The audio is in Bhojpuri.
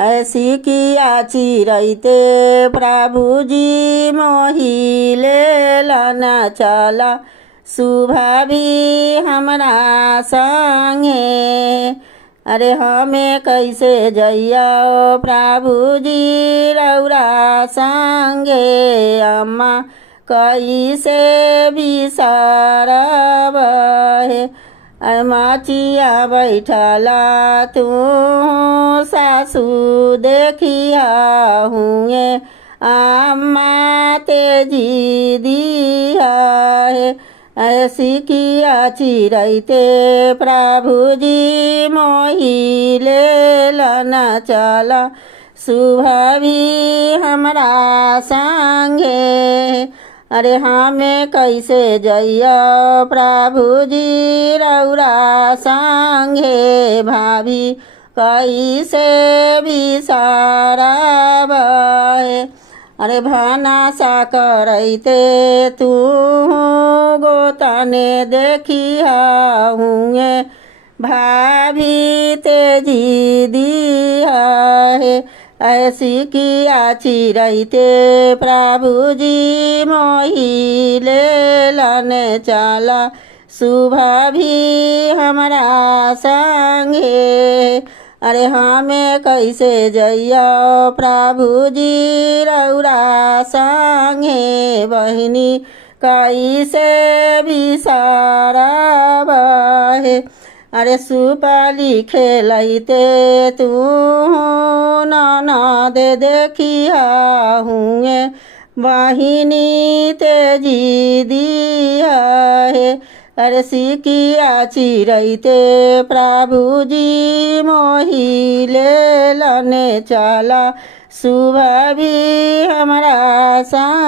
ऐसी किया चिरैते प्रभु जी मोहि लेलन चला सुबह भी हमरा संगे। अरे हमें कैसे जइया प्रभु जी रौरा संगे अम्मा कैसे बिसरब हे। अरे माचिया बैठला तू सासू देखिया हुए अम्मा तेजी दिया है। ऐसी किया चिरैते प्रभु जी मोहि लेलन चला सुबह भी हमरा संगे। अरे हमें कैसे जइया प्रभु जी रौरा संगे भाभी कैसे बिसरब हे। अरे भानसा करैते तू गोतने देखिया हुए भाभी तेजी दिया है। ऐसी किया चिरैते प्रभु जी मोहि लेलन चला सुबह भी हमरा संगे। अरे हमें कैसे जइया प्रभु जी रौरा संगे बहिनी कैसे बिसरब हे। अरे सुपाली खेलैते तू ननद देखिया हुए बहिनी तेजी दिया है। अरे सिकिया चिरैते प्रभु जी मोहि लेलन चला सुबह भी हमरा संग